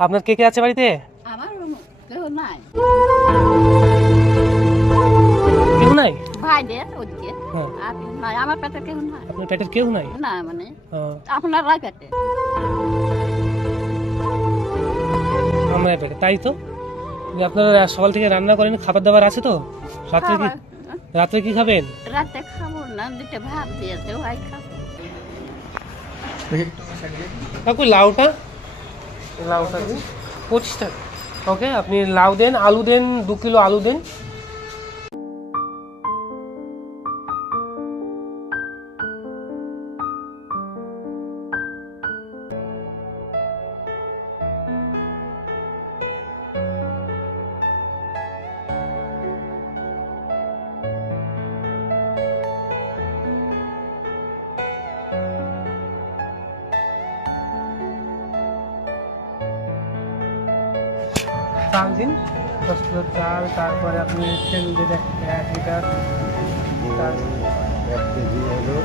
আপনার কে কে আছে বাড়িতে? আমার কেউ নাই। কেউ নাই? ওদিকে। হ্যাঁ। নাই আমার পেটে কেউ নাই। আপনার পেটের কেউ নাই? না মানে আপনার রায় পেটে। আমরা পেটে তাই তো? আপনারা সকাল থেকে রান্না করেন খাবার দাবার আছে তো? রাত্রে কি? রাত্রে কি খাবেন? রাতে খাব না দুটো ভাত দিয়েছে ওই খাব। কাকু লাউটা? লাউটা পঁচিশ টাকা ওকে আপনি লাউ দেন আলু দেন দু কিলো আলু দেন। চাল দিন দশ কিলো চাল তারপরে আপনি তেল দিন এক লিটার এক কেজি হলো।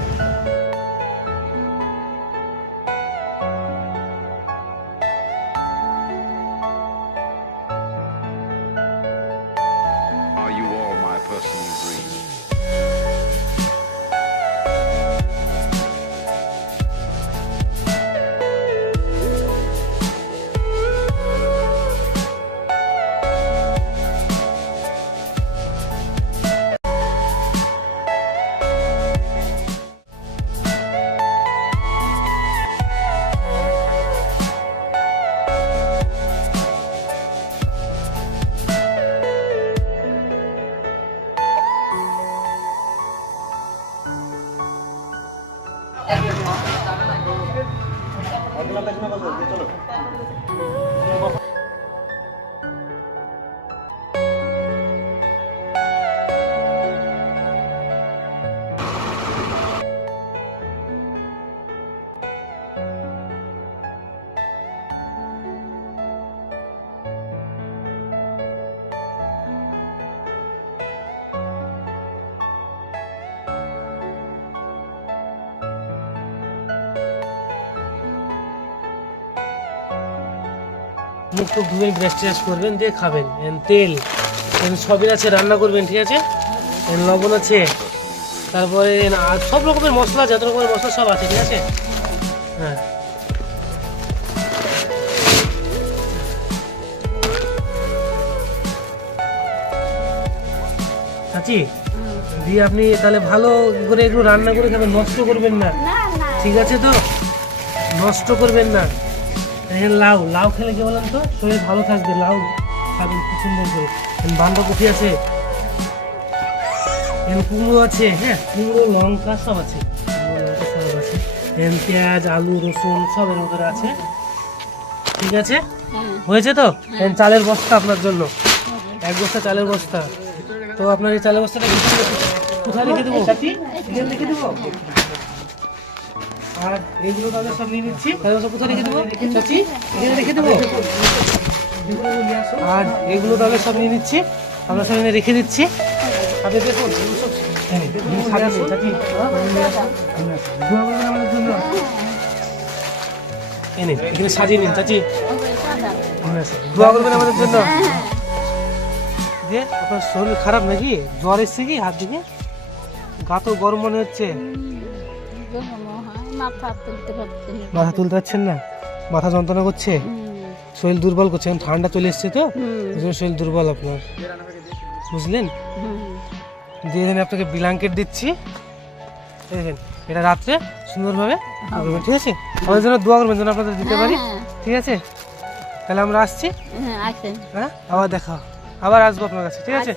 চলো মুখ টুক ধুয়ে ব্রাশ ট্রাশ করবেন দিয়ে খাবেন। এন তেল। এন সবই আছে রান্না করবেন ঠিক আছে? এন লবণ আছে। তারপরে আর সব রকমের মশলা যত রকমের মশলা সব আছে ঠিক আছে? হ্যাঁ। চাচি দিয়ে আপনি তাহলে ভালো করে একটু রান্না করে খাবেন নষ্ট করবেন না। ঠিক আছে তো? নষ্ট করবেন না। এই লাউ লাউ খেলে কি বলেন তো? শরীর ভালো থাকবে লাউ খাবেন খুব সুন্দর করে। বাঁধাকপি আছে? এখানে কুমড়ো আছে হ্যাঁ? কুমড়ো লঙ্কা সব আছে। লঙ্কা সব আছে। পেঁয়াজ আলু রসুন সব এর ভিতরে আছে। ঠিক আছে? হ্যাঁ। হয়েছে তো? এখানে চালের বস্তা আপনার জন্য। এক বস্তা চালের বস্তা। তো আপনার এই চালের বস্তাটা কোথায় রেখে দেবো? এখানে রেখে দেবো? আর এইগুলো তাহলে সব নিয়ে নিচ্ছি। তাহলে সব কোথায় রেখে দেবো? চাচি এখানে রেখে দেবো? আর এগুলো তাহলে সব নিয়ে নিচ্ছি। আমরা সব রেখে দিচ্ছি। আপনি দেখুন সব এনে, এগুলো এখানে সাজিয়ে নিন চাচি। দোয়া করবেন আমাদের জন্য? যে আপনার শরীর খারাপ নাকি? জ্বর এসছে কি হাত দিকে? গা তো গরম মনে হচ্ছে। মাথা তুলতে পারছি মাথা তুলতে পারছেন না? মাথা যন্ত্রণা করছে? শরীর দুর্বল করছে এখন ঠান্ডা চলে এসছে তো? শরীর দুর্বল আপনার। বুঝলেন? দিয়ে এখানে আপনাকে ব্ল্যাঙ্কেট দিচ্ছি। দেখেন এটা রাত্রে সুন্দরভাবে করবেন, ঠিক আছে? আমাদের জন্য দোয়া করবেন যেন আপনাদের দিতে পারি। হ্যাঁ, ঠিক আছে? তাহলে আমরা আসছি। হ্যাঁ, হ্যাঁ? আবার দেখা আবার আসব আপনার কাছে ঠিক আছে?